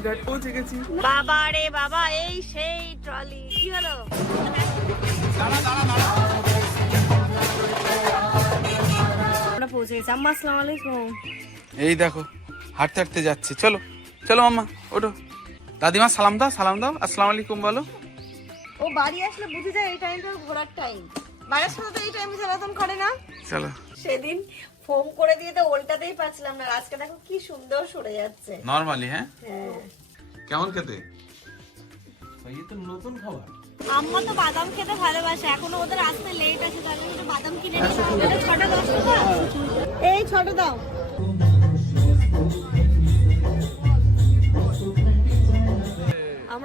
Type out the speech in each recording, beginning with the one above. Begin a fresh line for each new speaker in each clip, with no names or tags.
বসিরহাট পৌঁছে গেছি
বাবা রে বাবা এই সেই ট্রলি কি হলো? আমরা পৌঁছে গেছি। আম্মা আসসালামু আলাইকুম।
এই দেখো হাঁটতে হাঁটতে যাচ্ছি। চলো চলো মাম্মা ওঠো। দাদিমা সালাম দাও সালাম দাও। আসসালামু আলাইকুম বলো।
ও বাড়ি আসলে বুঝে যায় এই টাইমটা ঘোরার টাইম বাড়ির সাথে তো এই টাইমে জ্বালাতন করে না।
চলো।
সেদিন ফোন করে দিয়ে তো ওল্টাতেই পাচ্ছিলাম না। আজকে দেখো কি সুন্দর সরে যাচ্ছে।
নরমালি হ্যাঁ?
হ্যাঁ।
কেমন খেতে?
আম্মা তো বাদাম খেতে ভালোবাসে। এখনও ওদের আসতে লেট আছে তাহলে একটু বাদাম কিনে নিই ছটা দশ টাকা। এই ছটা দাও।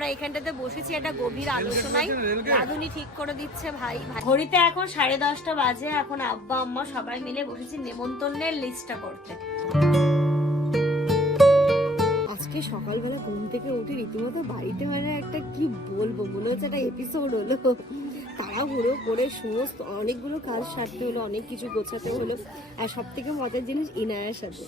আমরা এখানটাতে বসেছি একটা গভীর আলোচনায়। রাধুনি ঠিক করে দিচ্ছে ভাই। ঘড়িতে এখন সাড়ে দশটা বাজে এখন আব্বা আম্মা সবাই মিলে বসেছি নেমন্তন্নের লিস্টটা করতে। আজকে সকালবেলা ঘুম থেকে উঠে রীতিমতো বাড়িতে মানে একটা কি বলব মনে হচ্ছে একটা এপিসোড হলো। তাড়াহুড়ো করে সমস্ত অনেকগুলো কাজ সারতে হলো অনেক কিছু গোছাতে হলো আর সব থেকে মজার জিনিস ইনায়ার সাথে।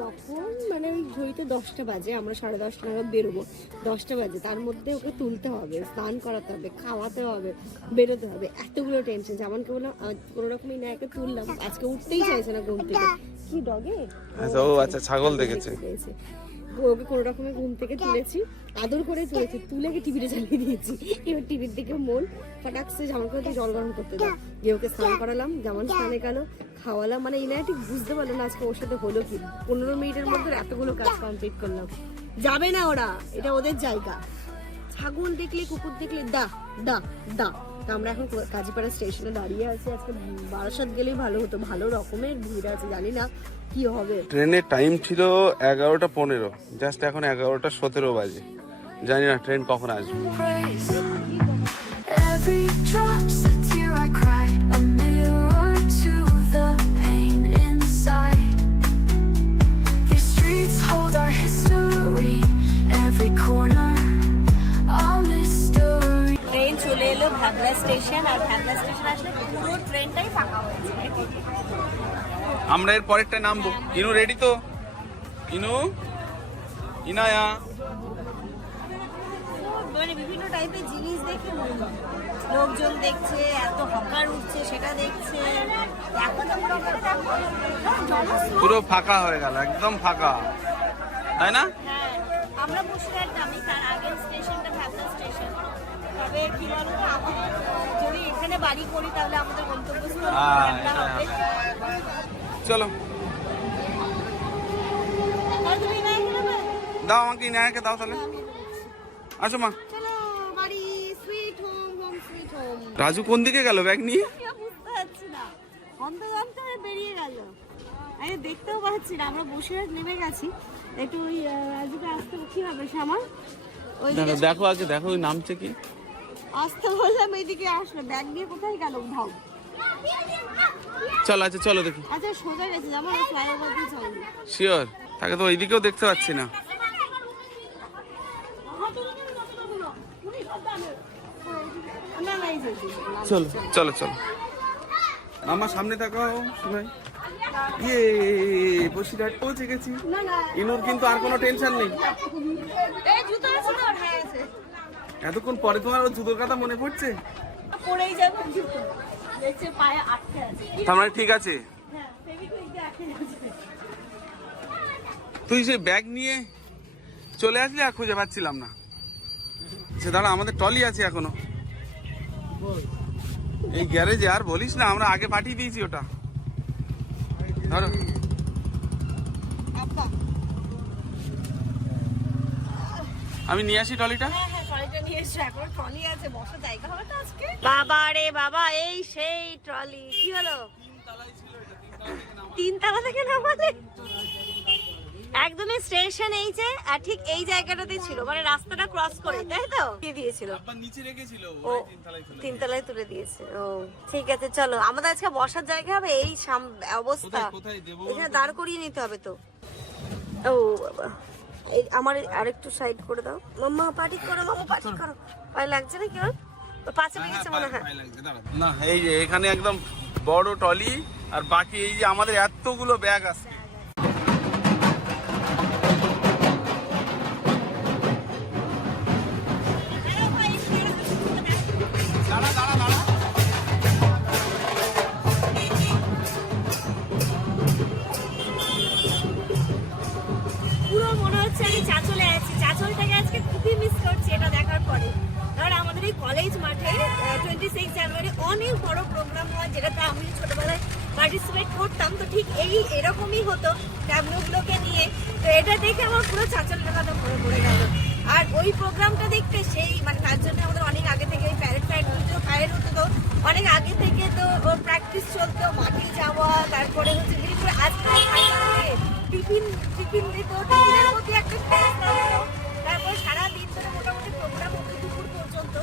তখন মানে ওই ঘড়িতে দশটা বাজে আমরা সাড়ে দশটা নাগাদ বেরোবো। দশটা বাজে তার মধ্যে ওকে তুলতে হবে স্নান করাতে হবে খাওয়াতে হবে বেরোতে হবে এতগুলো টেনশন যেমনকে বললাম কোনো রকমই না একে তুললাম। আজকে উঠতেই চাইছে না ঘুম থেকে। কি ডগে
আচ্ছা ও আচ্ছা ছাগল দেখেছে।
ওকে কোনো রকমের ঘুম থেকে তুলেছি। আদর করে তুলেছি। তুলে গিয়ে টিভিটা চালিয়ে দিয়েছি। এবার টিভির দিকে মন। ফটাকসে জামা করে দিয়ে জল গরম করতে দাও। দিয়ে ওকে স্নান করালাম। যেমন স্নানে গেল খাওয়ালাম। মানে ইনায় ঠিক বুঝতে পারল না আজকে ওর সাথে হলো কি। পনেরো মিনিটের মধ্যে এতগুলো কাজ কমপ্লিট করলাম। যাবে না ওরা। এটা ওদের জায়গা। ছাগল দেখলে কুকুর দেখলে দা দা দা। আমরা এখন কাজীপাড়া স্টেশনে দাঁড়িয়ে আছি। আজকে বারাসাত গেলেই ভালো হতো। ভালো রকমের ভিড় আছে, জানি না কি হবে।
ট্রেনের টাইম ছিল এগারোটা পনেরো, জাস্ট এখন এগারোটা সতেরো বাজে। জানি না ট্রেন কখন আসবে।
এলো স্টেশন আর ভাবলা স্টেশন আসলে পুরো ট্রেনটাই ফাঁকা হয়েছে।
আমরা এর পরেরটা নামবো। ইনু রেডি তো? ইনু? ইনায়া?
মানে বিভিন্ন টাইপের জিনিস দেখে লোকজন দেখছে এত হকার উঠছে সেটা দেখছে।
পুরো ফাঁকা হয়ে গেল একদম ফাঁকা। তাই না?
হ্যাঁ আমরা তার আগের স্টেশন তবে কি বলতো আমাদের যদি এখানে বাড়ি করি তাহলে আমাদের গন্তব্যস্থল
হ্যাঁ,
হবে।
চলো।
নাই নেবে?
দাও আমাকে ইনায়াকে দাও তাহলে। আসো মা।
চলো
রাজু কোন দিকে গেল ব্যাগ নিয়ে?
বেরিয়ে গেল। আমি দেখতেও পাচ্ছি না আমরা বসিরহাট নেমে গেছি। একটু ওই রাজুকে আসতে কি হবে শ্যামা
দেখো আগে দেখো ওই নামছে কি?
আসতে বললাম এইদিকে আসলো ব্যাগ নিয়ে কোথায় গেল? উধাও
চলো আচ্ছা চলো দেখি।
আচ্ছা সোজা গেছে ওই ফ্লাইওভার দিয়ে চলবে
শিওর তাকে তো ওইদিকেও দেখতে পাচ্ছি না। চলো। চলো চলো। আমার সামনে তাকাও শোনাই ইয়ে বসিরহাট পৌঁছে গেছি। ইনুর কিন্তু আর কোনো টেনশন নেই
এই জুতো আছে তো হ্যাঁ আছে
এতক্ষণ পরে তোমার জুতোর কথা মনে পড়ছে?
পড়েই যাবে জুতো। দেখছে পায়ে আটকে আছে।
তার মানে ঠিক আছে?
হ্যাঁ
তুই সে ব্যাগ নিয়ে চলে আসলি আর খুঁজে পাচ্ছিলাম না। সে দাঁড়া আমাদের টলি আছে এখনও। এই গ্যারেজে আর বলিস না আমরা আগে পাঠিয়ে দিয়েছি ওটা। ধরো
আব্বা
আমি নিয়ে আসি টলিটা
হ্যাঁ হ্যাঁ ট্রলিটা নিয়ে এসছো এখন ট্রলি আছে বসার জায়গা হবে তো আজকে। বাবা রে বাবা এই সেই ট্রলি কি হলো? তিনতলা থেকে নামালে? একদমই স্টেশন এই যে আর ঠিক এই জায়গাটাতে ছিল। মানে রাস্তাটা ক্রস করে তাই তো? দিয়ে দিয়েছিল।
নিচে রেখেছিল
ও তিনতলায় তুলে দিয়েছে। ও ঠিক আছে চলো। আমাদের আজকে বসার জায়গা হবে এই সাম- অবস্থা। এখানে দাঁড় করিয়ে নিতে হবে তো। ও বাবা। আমার আরেকটু সাইড করে দাও। মাম্মা পাটি করো, মাম্মা পাটি করো। পায়ে লাগছে না কি তো পাঁচে লেগেছে মনে হয়।
না, এই যে এখানে একদম বড় টলি আর বাকি এই যে আমাদের এতগুলো ব্যাগ আছে।
দেখে আমার পুরো চাঁচলের কথা মনে পড়ে গেল। আর ওই প্রোগ্রামটা দেখতে সেই মানে তার জন্য আমাদের অনেক আগে থেকে ওই প্যারেড ফ্যারেড হতো প্যারেড হতো তো, অনেক আগে থেকে তো প্র্যাকটিস চলতো মাঠে যাওয়া, তারপরে হচ্ছে বিশেষ করে আজকে টিফিন টিফিন দিত, টিফিনের মধ্যে একটা তারপর সারা দিন ধরে মোটামুটি প্রোগ্রাম হতো দুপুর পর্যন্ত।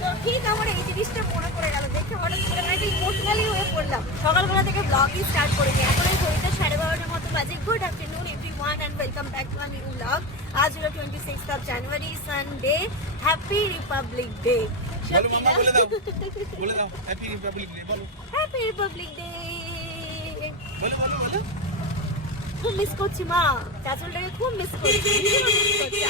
তো ঠিক আমার এই জিনিসটা মনে পড়ে গেল, দেখে হঠাৎ করে একটা ইমোশনালি হয়ে পড়লাম। সকালবেলা থেকে ব্লগই স্টার্ট করেছি এখন এই ঘড়িতে সাড়ে বারোটার মতো বাজে। Good afternoon everyone and welcome back to আমি ব্লগ আজ হলো twenty six of January Sunday happy republic day
বলো মাম্মা বলে দাও বলে দাও হ্যাপি রিপাবলিক ডে বলো
হ্যাপি রিপাবলিক ডে
বলো বলো বলো
খুব মিস করছি মা। চাচলটাকে খুব মিস করছি।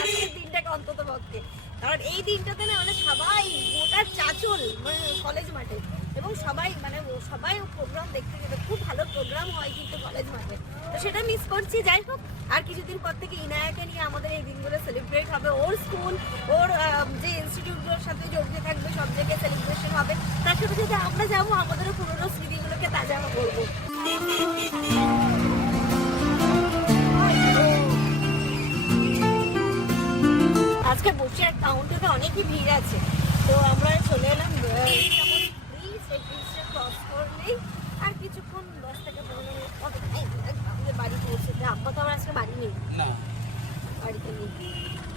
আজকের দিনটাকে অন্তত পক্ষে কারণ এই দিনটাতে না মানে সবাই গোটা চাচল মানে কলেজ মাঠে। এবং সবাই মানে সবাই প্রোগ্রাম দেখতে যেত খুব ভালো প্রোগ্রাম হয় কিন্তু কলেজ মাঠে। তো সেটা মিস করছি। যাই হোক, আর কিছুদিন পর থেকে ইনায়াকে নিয়ে আমাদের এই দিনগুলো সেলিব্রেট হবে। ওর স্কুল ওর যে ইনস্টিটিউটগুলোর সাথে জড়িয়ে থাকবে, সব জায়গায় সেলিব্রেশন হবে। তার সাথে সাথে আমরা যাব, আমাদেরও পুরোনো স্মৃতিগুলোকে তাজা করব। আজকে বসে কাউন্টারে অনেকই ভিড় আছে। তো আমরা চলে এলাম ব্রিজ এই ব্রিজটা ক্রস করলেই আর কিছুক্ষণ দশ থেকে পনেরো মিনিট কত টাইম লাগবে আমাদের বাড়ি পৌঁছতে আব্বা তো আমার আজকে বাড়ি নেই
না
বাড়িতে নেই আম্মা আছে
ও নিচে নামি দে। এবার তুমি নামো
কিন্তু ঘুমিয়ে পড়েছে ওমা ওমা গড আমরা বাড়ি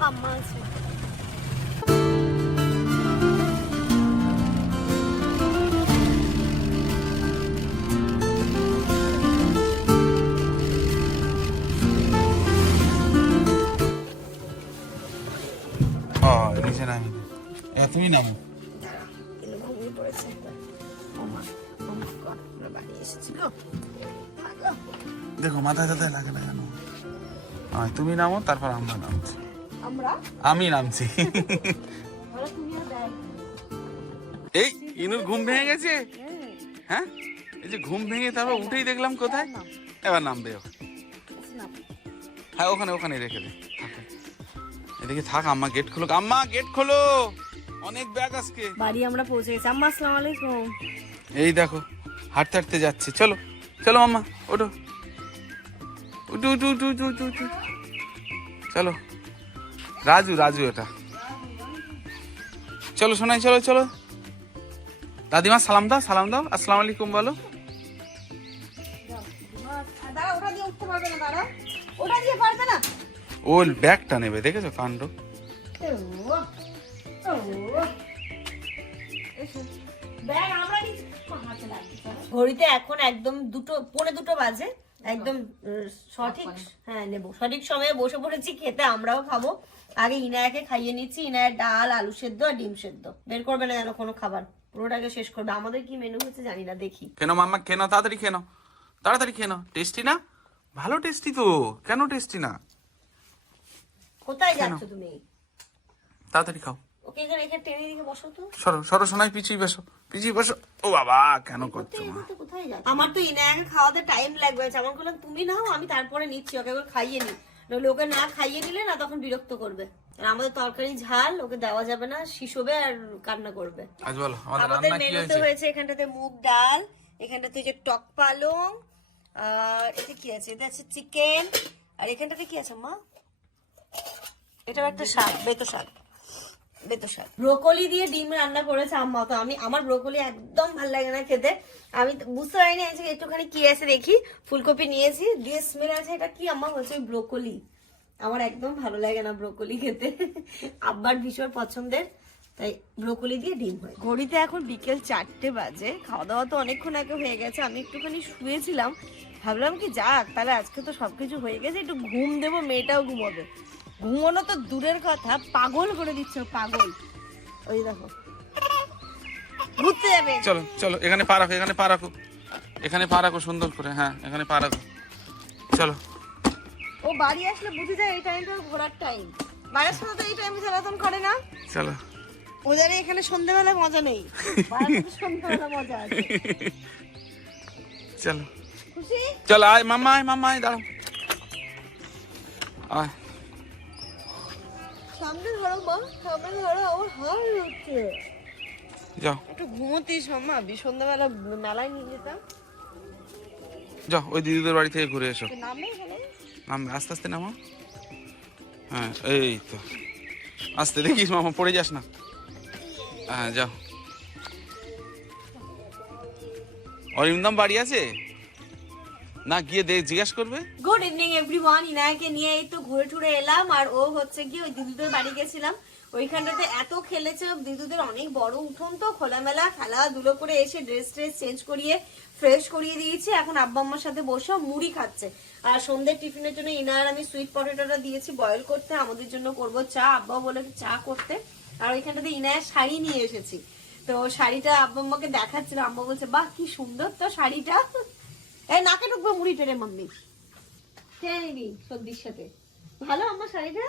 গো। ভালো
দেখো মাথায় টাথায় লাগে না কেন? তুমি নামো তারপর আমরা নামছি। আমি নামছি। এই ইনুর ঘুম ভেঙে গেছে? হ্যাঁ? এই যে ঘুম ভেঙে তারপর উঠেই দেখলাম কোথায়? এবার নামবে হ্যাঁ ওখানে ওখানে রেখে দে। এদিকে থাক আম্মা গেট খোলো আম্মা গেট খোলো! অনেক ব্যাগ আজকে।
বাড়ি আমরা পৌঁছে গেছি। আম্মা আসসালামু আলাইকুম।
এই দেখো হাঁটতে হাঁটতে যাচ্ছে। চলো চলো মাম্মা ওঠো। উঠু উঠু উঠু উঠু উঠু। চলো। রাজু রাজু এটা। চলো শোনাই চলো চলো। দাদিমা সালাম দাও সালাম দাও। আসসালামু আলাইকুম বলো।
দাঁড়া ওটা দিয়ে উঠতে পারবে না দাঁড়া। ওটা দিয়ে পারবে না।
ও ব্যাগটা নেবে দেখেছ কাণ্ড?
ঘড়িতে এখন একদম দুটো পৌনে দুটো বাজে। একদম সঠিক হ্যাঁ নেব। সঠিক সময়ে বসে পড়েছি খেতে আমরাও খাব। আগে ইনায়াকে খাইয়ে নিচ্ছি ইনায়ের ডাল আলু সেদ্ধ আর ডিম সেদ্ধ। বের করবে না যেন কোনো খাবার। পুরোটাকে শেষ করবে। আমাদের কি মেনু হচ্ছে জানি না দেখি।
কেন মাম্মা কেন তাড়াতাড়ি কেন তাড়াতাড়ি কেন টেস্টি না? ভালো টেস্টি তো। কেন টেস্টি না?
কোথায় যাচ্ছ তুমি?
তাড়াতাড়ি খাও।
ওকে এখানে এখানে টেনে দিকে বসো তো।
সরো সরো শোনাই পিছিয়ে বসো। পিছিয়ে বসো। ও বাবা কেন করছ মা?
আমার তো ইনায়াকে খাওয়াতে টাইম লাগবে। যেমন করলাম তুমি নাও আমি তারপরে নিচ্ছি। ওকে খাইয়ে নি। ওকে না খাইয়ে দিলে না তখন বিরক্ত করবে। আর আমাদের তরকারি ঝাল ওকে দেওয়া যাবে না শিশোবে আর কান্না করবে।
আজ বলো আমাদের
মেনুতে
হয়েছে?
হয়েছে এখানটাতে মুগ ডাল এখানটাতে যে টক পালং আর এতে কি আছে? এটা আছে চিকেন আর এখানটাতে কি আছে মা? এটা একটা শাক বেতো শাক। বেতো শাক ব্রোকলি দিয়ে ডিম রান্না করেছে আম্মা তো আমি আমার ব্রোকলি একদম ভালো লাগে না খেতে। আমি তো বুঝতে পারিনি যে একটুখানি কি আছে দেখি। ফুলকপি নিয়েছি দিয়ে স্মেল আছে এটা কি আম্মা হচ্ছে ব্রোকলি? আমার একদম ভালো লাগে না ব্রোকলি খেতে। আব্বার ভীষণ পছন্দের তাই ব্রোকলি দিয়ে ডিম হয়। ঘড়িতে এখন বিকেল চারটে বাজে খাওয়া দাওয়া তো অনেকক্ষণ আগে হয়ে গেছে আমি একটুখানি শুয়েছিলাম। ভাবলাম কি যাক তাহলে আজকে তো সবকিছু হয়ে গেছে একটু ঘুম দেবো মেয়েটাও ঘুমাবে। ঘুমানো তো দূরের কথা পাগল করে দিচ্ছে পাগল। ওই দেখো। ঘুরতে যাবে।
চলো চলো এখানে পা রাখো এখানে পা রাখো। এখানে পা রাখো সুন্দর করে হ্যাঁ এখানে পা রাখো। চলো।
ও বাড়ি আসলে বুঝে যায় এই টাইমটা ঘোরার টাইম বাড়ির সাথে তো এই টাইমে জ্বালাতন করে না।
চলো।
ওদের এখানে সন্ধ্যেবেলা মজা নেই। সন্ধ্যেবেলা মজা আছে।
চলো।
খুশি?
চলো আয় মাম্মা আয় মাম্মা আয় দাঁড়াও। আয়।
সামনে ধরো মা। সামনে ধরো আমার হার হচ্ছে
যাও।
একটু ঘুমোতিস মাম্মা। সন্ধ্যাবেলা মেলায় নিয়ে যেতাম।
যাও ওই দিদিদের বাড়ি থেকে ঘুরে এসো।
নামবে
আস্তে আস্তে নামো। হ্যাঁ এই তো। আস্তে দেখিস মামা পড়ে যাস না। হ্যাঁ যাও। অরিন্দম বাড়ি আছে? না গিয়ে জিজ্ঞাসা করবে?
গুড ইভিনিং এভরিওয়ান ইনায়কে নিয়ে এই তো ঘুরে টুরে এলাম, আর ও হচ্ছে কি ওই দিদুদের বাড়ি গেছিলাম। ওইখানটাতে এত খেলেছে, দিদুদের অনেক বড় উঠোন তো, খোলামেলা, খেলাধুলো করে এসে ড্রেস ট্রেস চেঞ্জ করিয়ে ফ্রেশ করিয়ে দিয়েছি। এখন আব্বা আম্মার সাথে বসে মুড়ি খাচ্ছে। আর সন্ধ্যের টিফিনের জন্য ইনার আমি সুইট পটেটোটা দিয়েছি বয়েল করতে, আমাদের জন্য করব চা। আব্বা বলে চা করতে। আর ওইখানটাতে ইনায়ের শাড়ি নিয়ে এসেছি। তো শাড়িটা আব্বা আম্মাকে দেখাচ্ছিল আব্বা বলছে, বাহ, কি সুন্দর তো শাড়িটা। এই নাকে ঢুকবো মুড়ি টেনে মাম্মি। টেনে নিবি সর্দির সাথে। ভালো আমার শাড়িটা?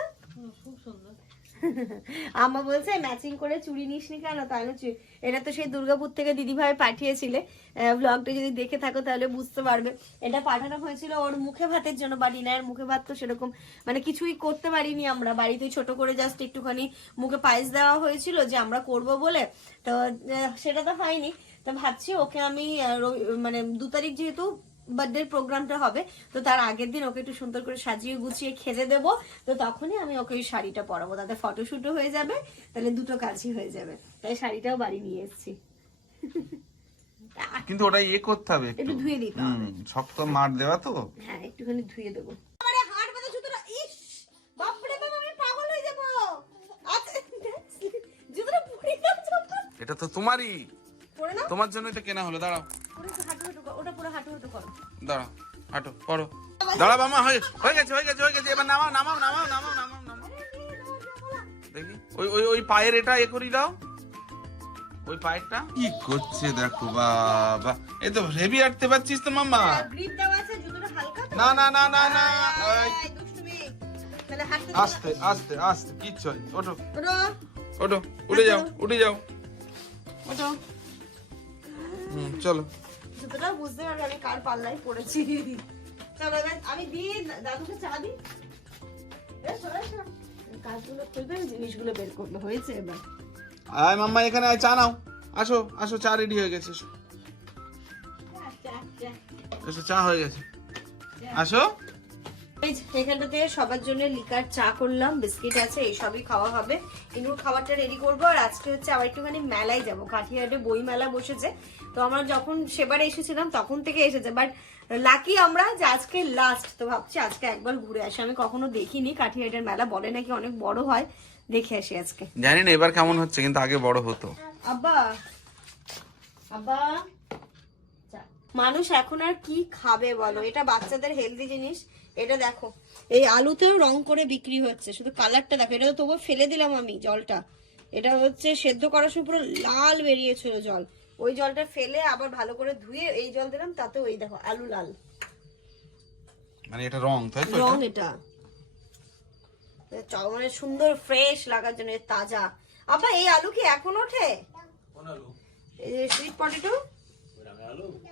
খুব সুন্দর। আমা বলছে ম্যাচিং করে চুড়ি নিসনি কেন? তাহলে এটা তো সেই দুর্গাপুর থেকে দিদিভাই পাঠিয়েছিলে। ব্লগটা যদি দেখে থাকো তাহলে বুঝতে পারবে। এটা পাঠানো হয়েছিল ওর মুখে ভাতের জন্য বা ডিনারের মুখে ভাত তো সেরকম। মানে কিছুই করতে পারিনি আমরা। বাড়িতে ছোট করে জাস্ট একটুখানি মুখে পায়েস দেওয়া হয়েছিল যে আমরা করব বলে। তো সেটা তো হয়নি। তো ভাবছি ওকে আমি রবি- মানে দু তারিখ যেহেতু বার্থডে প্রোগ্রামটা হবে তো তার আগের দিন ওকে একটু সুন্দর করে সাজিয়ে গুছিয়ে খেতে দেব তো তখনই আমি ওকে ওই শাড়িটা পরাবো। তাতে ফটোশুটও হয়ে যাবে তাহলে দুটো কাজই হয়ে যাবে। তাই শাড়িটাও বাড়ি নিয়ে এসেছি।
কিন্তু ওটা ইয়ে করতে হবে একটু।
ধুয়ে দিতে হবে।
শক্ত মার দেওয়া তো।
হ্যাঁ একটুখানি ধুয়ে দেবো। আরে হাড় বাঁধা জুতোটা ইস! বাপরে বাবা আমি পাগল হয়ে যাব। আচ্ছা জুতোটা পুড়ে যাচ্ছে
এটা তো তোমারই। তোমার জন্য এটা কেনা হলো দাঁড়াও।
পুরো হাঁটু হাঁটু করো। ওটা হাঁটু হাঁটু করো।
দাঁড়াও হাঁটো পড়ো। দাঁড়া মামা হয়ে হয়ে গেছে হয়ে গেছে হয়ে গেছে এবার নামাও নামাও নামাও নামাও নামাও নামাও। দেখি ওই ওই ওই পায়ের এটা এ করি দাও। ওই পায়েরটা। কি করছে দেখো বাবা এই তো হেভি আটতে পারছিস তো মাম্মা।
গ্রিপ দেওয়া আছে জুতোটা হালকা
না না না না না আস্তে আস্তে আস্তে কিচ্ছু হয় ওঠো।
ওঠো,
ওঠো উঠে যাও উঠে যাও।
ওঠো।
হুম চলো।
জুতোটাও বুঝতে পারবে আমি কার পাল্লায় পড়েছি। চলো এবার আমি দিয়ে দাদুকে চা দিই। কাজগুলো খুলবে জিনিসগুলো বের করবে হয়েছে এবার।
আয় মাম্মা এখানে আয় চা নাও। আসো আসো চা রেডি হয়ে গেছে এসো।
চা, চা।
এসো চা হয়ে গেছে। আসো।
এখানটাতে সবার জন্য লিকার চা করলাম বিস্কিট আছে এই সবই খাওয়া হবে। ইনুর খাবারটা রেডি করব আর আজকে হচ্ছে আবার একটুখানি মেলায় যাব। কাঠিয়াটে বই মেলা বসেছে। তো আমরা যখন সেবারে এসেছিলাম তখন থেকে এসেছে। বাট লাকি আমরা যে আজকে লাস্ট তো ভাবছি আজকে একবার ঘুরে আসি। আমি কখনো দেখিনি কাঠিয়াটের মেলা বলে নাকি অনেক বড় হয়। দেখে আসি আজকে।
জানি না এবার কেমন হচ্ছে কিন্তু আগে বড় হতো।
আব্বা আব্বা। মানুষ এখন আর কি খাবে বলো? এটা বাচ্চাদের হেলদি জিনিস। এটা দেখো। এই আলুতেও রং করে বিক্রি হচ্ছে। শুধু কালারটা দেখো। এটা তো তবু ফেলে দিলাম আমি জলটা। এটা হচ্ছে সেদ্ধ করার সময় পুরো লাল বেরিয়েছিল জল। ওই জলটা ফেলে আবার ভালো করে ধুয়ে এই জল দিলাম তাতেও ওই দেখো আলু লাল।
মানে এটা রং তাই তো
রং
এটা?
মানে সুন্দর ফ্রেশ লাগার জন্য তাজা। আপা এই আলু কি এখন ওঠে? এই যে সুইট পটেটো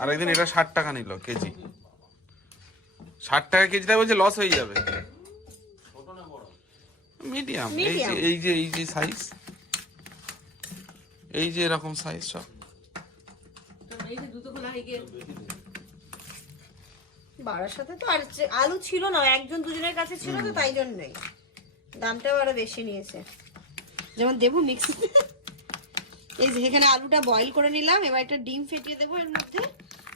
আর একদিন এটা ষাট টাকা নিল কেজি। ষাট টাকা কেজিটা বলছে লস হয়ে যাবে। মিডিয়াম এই যে এই যে এই যে সাইজ এই যে এরকম সাইজ সব।
বাড়ার সাথে তো আর আলু ছিল না একজন দুজনের কাছে ছিল তো তাই জন্যই। দামটাও আরও বেশি নিয়েছে। যেমন দেবো মিক্সি এই যে এখানে আলুটা বয়েল করে নিলাম এবার একটা ডিম ফেটিয়ে দেবো এর মধ্যে।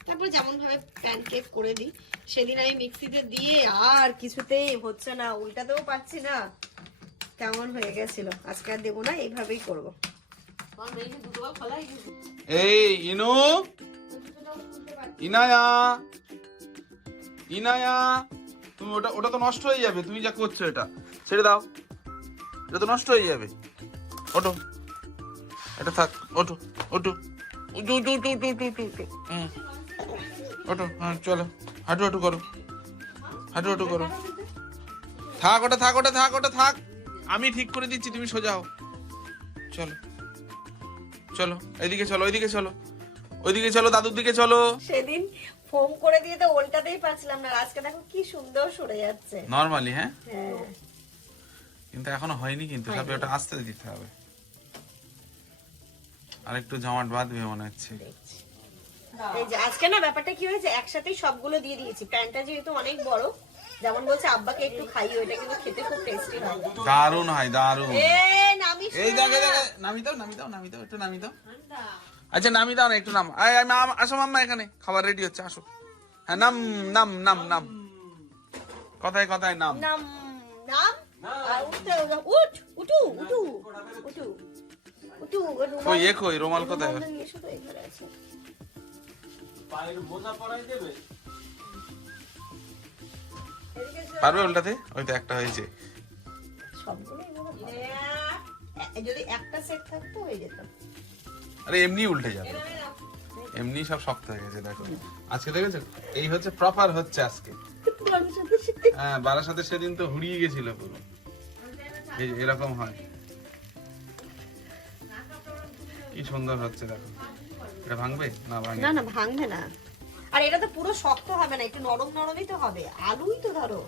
তারপর যেমন ভাবে প্যানকেক করে দিই, সেদিন আমি মিক্সিতে দিয়ে আর কিছুতেই হচ্ছে না, উল্টাতেও পাচ্ছি না। কেমন হয়ে গেছিল, আজকে আর দেবো না, এইভাবেই করব।
এই, ইনু। ইনায়া। ইনায়া। তুমি ওটা ওটা তো নষ্ট হয়ে যাবে, তুমি যা করছ এটা। ছেড়ে দাও। এটা তো নষ্ট হয়ে যাবে। ওটো এটা থাক ওটো ওটো উঠু উঠু উঠু উঠু উঠু উঠু। হুম। হ্যাঁ চলো। হাঁটু হাঁটু করো। হাঁটু হাঁটু করো। থাক ওটা থাক ওটা থাক ওটা থাক। আমি ঠিক করে দিচ্ছি তুমি সোজা হও। চলো। চলো এইদিকে চলো ওইদিকে চলো। ওইদিকে চলো দাদুর দিকে চলো।
সেদিন ফোন করে দিয়ে তো ওল্টাতেই পারছিলাম না আজকে দেখো কি সুন্দর সরে যাচ্ছে।
নরমালি হ্যাঁ?
হ্যাঁ।
কিন্তু এখনও হয়নি কিন্তু সবে ওটা আস্তে দিতে হবে। আর একটু জমাট বাঁধবে মনে হচ্ছে।
দেখছি। এই যে আজকে না ব্যাপারটা কি হয়েছে? একসাথেই সবগুলো দিয়ে দিয়েছি। প্যান্টটা যেহেতু অনেক বড় যেমন বলছে আব্বাকে একটু খাইও এটা কিন্তু খেতে খুব টেস্টি হয়।
দারুণ হয় দারুণ।
নামিস
এই দেখে দেখে নামি দাও নামি দাও নামি দাও একটু নামি দাও। আচ্ছা নামি দাও না একটু নাম। আয় আয়, মা- আসো মাম্মা এখানে খাবার রেডি হচ্ছে আসো। হ্যাঁ নাম নাম নাম নাম। কথায় কথায় নাম।
নাম নাম? আর উঠ উঠু উঠু উঠু উঠু। রুমাল-
কই এ কই রোমাল কোথায়?
রুমালটা নিয়ে এসো
পারবে উল্টাতে ওই তো একটা হয়েছে
সবগুলোই মনে হয়। এ- যদি একটা সেট থাকতো হয়ে যেত
আরে এমনি উল্টে যাবে এমনি সব শক্ত হয়ে গেছে দেখো আজকে দেখেছ এই হচ্ছে প্রপার হচ্ছে আজকে
মানুষের সাথে সাথে
হ্যাঁ সেদিন তো হুড়িয়ে গেছিল পুরো এই এরকম হয় কি সুন্দর হচ্ছে দেখো এটা ভাঙবে? না ভাঙবে
না না ভাঙবে না। আর এটা তো পুরো শক্ত হবে না একটু নরম নরমই তো হবে। আলুই তো ধরো।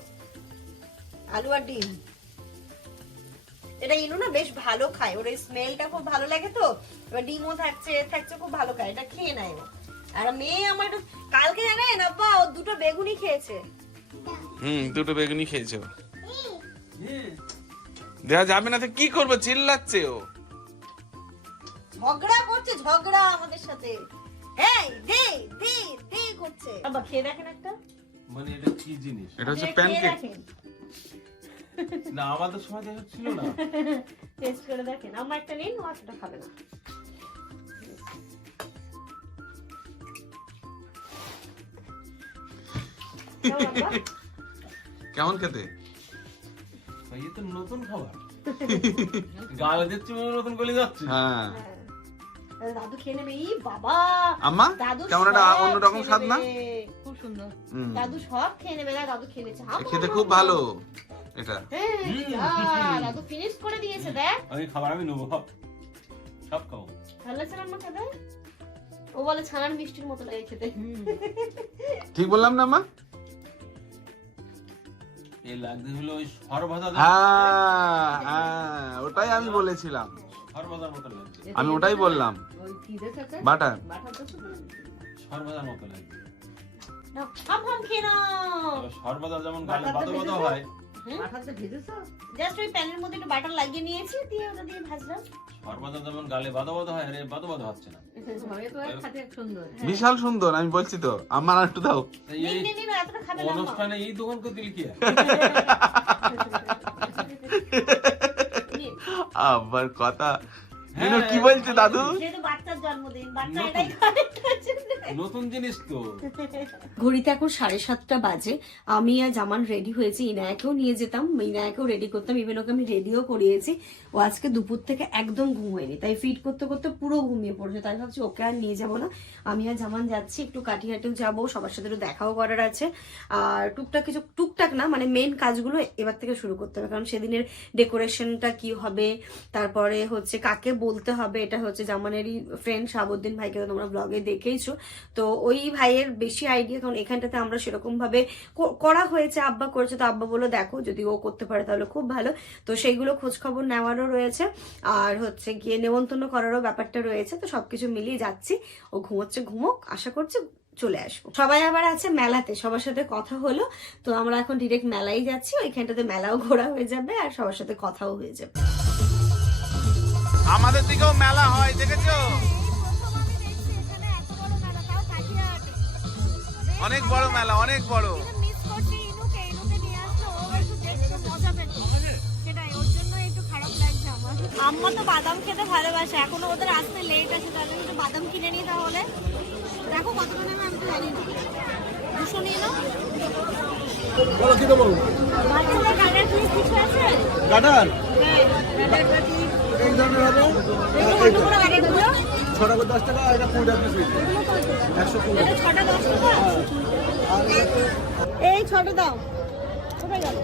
আলু আর ডিম। এটা ইনু না বেশ ভালো খায় ওর স্মেলটা খুব ভালো লাগে তো। এবার ডিমও থাকছে এ থাকছে খুব ভালো খায় এটা খেয়ে নেয় আর মেয়ে আমার একটু কালকে জানেন আব্বা ও দুটো বেগুনি খেয়েছে।
হুম দুটো বেগুনি খেয়েছে ও। দেওয়া যাবে না তো কি করব? চিল্লাচ্ছে ও।
ঝগড়া করছে ঝগড়া আমাদের সাথে। এই দে দে দে করছে। আব্বা খেয়ে দেখেন একটা।
মানে এটা কি জিনিস?
এটা হচ্ছে প্যানকেক
না আমাদের সময় দেখা ছিল না।
টেস্ট করে দেখেন। আমার একটা নিন ও একটা খাবে না। কেমন
খেতে?
তো নতুন খাবার। গাল দিচ্ছি নতুন গলে যাচ্ছে।
হ্যাঁ।
হ্যাঁ। দাদু খেয়ে নেবে। ই বাবা।
আম্মা
দাদু
কেমন একটা অন্যরকম স্বাদ না?
খুব সুন্দর। দাদু সব খেয়ে নেবে না দাদু খেয়ে হাম,
খেতে খুব ভালো। এটা।
হ্যাঁ। দাদু ফিনিশ করে দিয়েছে দেখ।
আমি খাবার আমি নেব। সব খাব।
ভালো লাগছে রান্না খেতে ও বলে ছানার মিষ্টির মতো লাগে খেতে।
ঠিক বললাম না মা
এই লাগতে হলো ওই সরভাজা
হ্যাঁ হ্যাঁ ওটাই আমি বলেছিলাম। আমি ওটাই বললাম। বাটার।
সরভাজার মতো
নাও
সরভাজা যেমন গালে বাদো বাদো হয়।
জাস্ট ওই প্যানের মধ্যে একটু বাটার লাগিয়ে নিয়েছি দিয়ে ওটা দিয়ে ভাজলাম।
সরভাজা যেমন গালে বাদো বাদো হয় আরে বাদো বাদো হচ্ছে না।
বিশাল সুন্দর আমি বলছি তো আমার একটু দাও।
অনুষ্ঠানে এই দোকান করে দিল কি।
আবার কথা
হ্যাঁ,
মিনু কি বলছে দাদু?
নতুন। জিনিস তো।
ঘড়িতে এখন সাড়ে সাতটা বাজে। আমি আর জামান রেডি হয়েছি। ইনায়াকেও নিয়ে যেতাম। ইনায়াকেও রেডি করতাম। ইভেন ওকে আমি রেডিও করিয়েছি। ও আজকে দুপুর থেকে একদম ঘুম হয়নি। তাই ফিট করতে করতে পুরো ঘুমিয়ে পড়েছে। তাই ভাবছি ওকে আর নিয়ে যাব না। আমি আর জামান যাচ্ছি। একটু কাটিহাটেও যাব। সবার সাথে একটু দেখাও করার আছে। আর টুকটাক কিছু টুকটাক না মানে মেন কাজগুলো এবার থেকে শুরু করতে হবে। কারণ সেদিনের ডেকোরেশনটা কি হবে? তারপরে হচ্ছে কাকে বলতে হবে, এটা হচ্ছে জামানেরই ফ্রেন্ড শাহাবুদ্দিন ভাইকে তো তোমরা ব্লগে দেখেইছো। তো ওই ভাইয়ের বেশি আইডিয়া কারণ এখানটাতে আমরা সেরকম ভাবে করা হয়েছে, আব্বা করেছে, তো আব্বা বলে দেখো, যদি ও করতে পারে তাহলে খুব ভালো। তো সেইগুলো খোঁজ খবর নেওয়ারও রয়েছে, আর হচ্ছে গিয়ে নেমন্তন্ন করারও ব্যাপারটা রয়েছে। তো সবকিছু মিলিয়ে যাচ্ছি, ও ঘুমোচ্ছে, ঘুমোক, আশা করছি চলে আসব। সবাই আবার আছে মেলাতে, সবার সাথে কথা হলো, তো আমরা এখন ডিরেক্ট মেলাই যাচ্ছি, ওইখানটাতে মেলাও ঘোরা হয়ে যাবে, আর সবার সাথে কথাও হয়ে যাবে।
আমাদের দিকেও মেলা হয় দেখেছ? অনেক বড় মেলা অনেক বড়।
আম্মা তো বাদাম খেতে ভালোবাসে এখনও ওদের আসতে লেট আছে তাহলে একটু বাদাম কিনে নিই তাহলে। দেখো নেবে আমি তো জানি। না দুশো নিয়ে নাও।
বলো কি দেবো
বাচ্চাদের গানের কিছু আছে?
গাডার
হ্যাঁ
এই ধরনের হবে? ছটা করে দশ টাকা আর এটা কুড়ি টাকা পিস একশো কুড়ি
এই ছটা দাও। কোথায় গেল?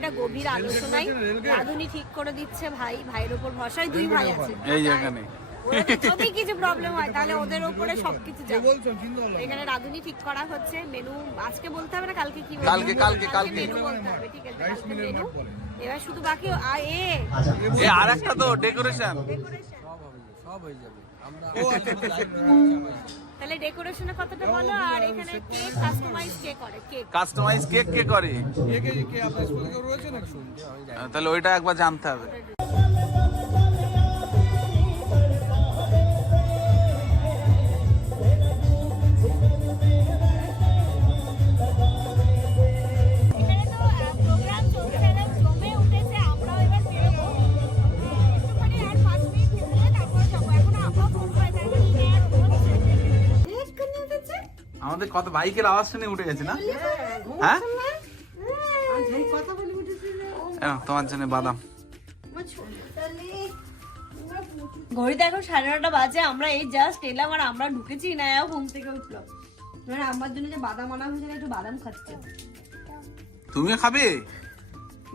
একটা গভীর আলোচনায় রাধুনি ঠিক করে দিচ্ছে ভাই ভাইয়ের উপর ভরসায় দুই ভাই আছে
এই
ওদের যদি কিছু প্রবলেম হয় তাহলে ওদের উপরে সবকিছু যাবে। এখানে রাধুনি ঠিক করা হচ্ছে মেনু আজকে বলতে হবে না কালকে কি বলব?
কালকে, কালকে, কালকে।
মেনু বলতে হবে ঠিক আছে কালকে মেনু। এবার শুধু বাকি এ।
এ আর একটা তো ডেকোরেশন
সব হয়ে যাবে আমরা
তাহলে ডেকোরেশনের কথাটা বলো আর এখানে কেক কাস্টমাইজ কে করে? কেক
কাস্টমাইজ কেক কে করে?
কে কে কে আপনার স্কুলে রয়েছে নাকি? শুনতে আমি জানি
আহ, তাহলে ওইটা একবার জানতে হবে। আমাদের কত বাইকের আওয়াজ শুনে উঠে গেছে না? হ্যাঁ? তোমার জন্য বাদাম।
ঘড়িতে এখন সাড়ে নটা বাজে আমরা এই জাস্ট এলাম আর আমরা ঢুকেছি না ঘুম থেকে উঠলাম মানে আমার জন্য যে বাদাম আনা হয়েছে একটু বাদাম খাচ্ছে।
তুমিও খাবে?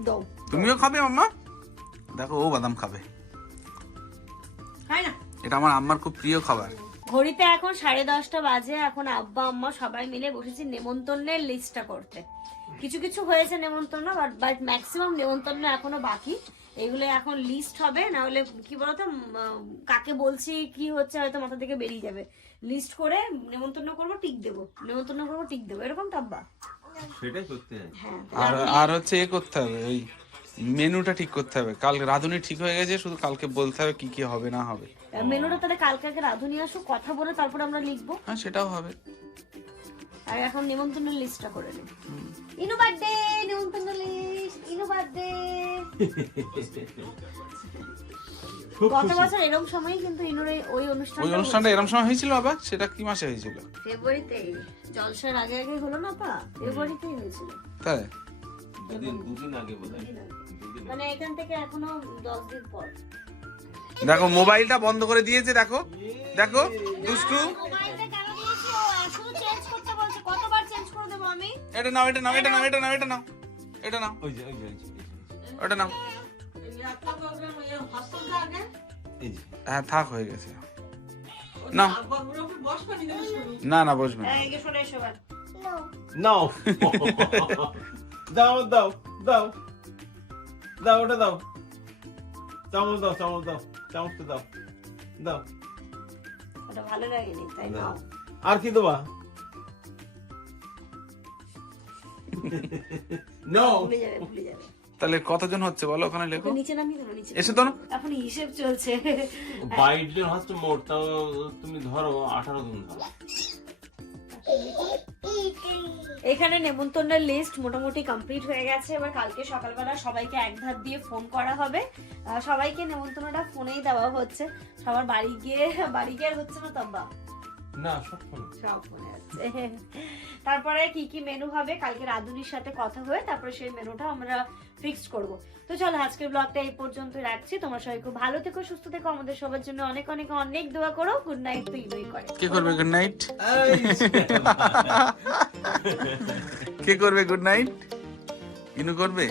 দাও।
তুমিও খাবে মাম্মা? দেখো ও বাদাম খাবে।
হয় না?
এটা আমার আম্মার খুব প্রিয় খাবার।
ঘড়িতে এখন সাড়ে দশটা বাজে এখন আব্বা আম্মা সবাই মিলে বসেছি নেমন্তন্নের লিস্টটা করতে। কিছু কিছু হয়েছে নেমন্তন্ন বাট ম্যাক্সিমাম নেমন্তন্ন এখনও বাকি। এগুলো এখন লিস্ট হবে না হলে কি বলতো কাকে বলছি কি হচ্ছে হয়তো মাথা থেকে বেরিয়ে যাবে। লিস্ট করে নেমন্তন্ন করব টিক দেবো। নেমন্তন্ন করব টিক দেবো। এরকম তো আব্বা।
সেটাই করতে
হ্যাঁ।
আর আর হচ্ছে এ করতে হবে ওই মেনুটা ঠিক করতে হবে। কাল রাঁধুনি ঠিক হয়ে গেছে শুধু কালকে বলতে হবে কি কি হবে না হবে।
মেনুটা তাহলে কালকে আগে রাধুনি আসুক কথা বলে তারপর আমরা লিখব।
হ্যাঁ সেটাও হবে।
আর এখন নেমন্তন্নের লিস্টটা করে নিই ইনু বার্থডে নেমন্তন্ন লিস্ট ইনু বার্থডে। গত বছর এরকম সময় কিন্তু ইনুর ওই অনুষ্ঠান
ওই অনুষ্ঠানটা এরকম সময় হয়েছিল আবার? সেটা কি মাসে হয়েছিল?
ফেব্রুয়ারিতে। জলসার আগে আগে হলো না পা? ফেব্রুয়ারিতেই হয়েছিল।
তাই?
দুদিন দুদিন আগে বোধ হয়
মানে এখান থেকে এখনও দশ দিন পর।
দেখো মোবাইলটা বন্ধ করে দিয়েছে দেখো। দেখো দুষ্টু।
মোবাইলটা কেন দিয়েছি? ও শুধু চেঞ্জ করতে বলছে। কতবার চেঞ্জ করে দেবো আমি?
এটা নাও এটা নাও এটা নাও এটা নাও এটা নাও এটা নাও।
ওই যে ওই যে
হ্যাঁ থাক হয়ে গেছে। না না না বসবে না।
দাও দাও দাও। দাও ওটা দাও। চামচ দাও চামচ দাও চামচটা দাও দাও।
ওটা ভালো লাগেনি তাই নাও
আর কি দেবা? নো
ভুলে যাবে ভুলে যাবে।
তাহলে কতজন হচ্ছে বলো ওখানে লেখো?
নিচে নামিয়ে ধরো নিচে
এসে তো
এখন হিসেব চলছে।
বাইশ জন হচ্ছে মোট তাও তুমি ধরো আঠারো জন ধরো।
এখানে নেমন্তন্নের লিস্ট মোটামুটি কমপ্লিট হয়ে গেছে। এবার কালকে সকালবেলা সবাইকে এক ধার দিয়ে ফোন করা হবে। সবাইকে নেমন্তন্নটা ফোনেই দেওয়া হচ্ছে। সবার বাড়ি গিয়ে বাড়ি গিয়ে হচ্ছে না তব্বা
না
তারপরে কি কি মেনু হবে? কালকে রাধুনির সাথে কথা হয়ে তারপরে সেই মেনুটা আমরা ফিক্সড করব। তো চলো আজকের ব্লগটা এই পর্যন্ত রাখছি। তোমার সবাই খুব ভালো থেকো সুস্থ থেকো। আমাদের সবার জন্য অনেক অনেক অনেক দোয়া করো। গুড নাইট তুই ইনুই করে
কে করবে গুড নাইট কে করবে গুড নাইট ইনু করবে?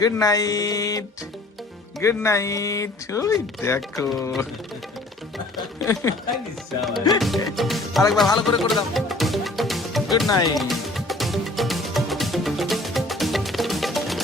গুড নাইট গুড নাইট ওই দেখো। আরেকবার ভালো করে করে দাও। Good night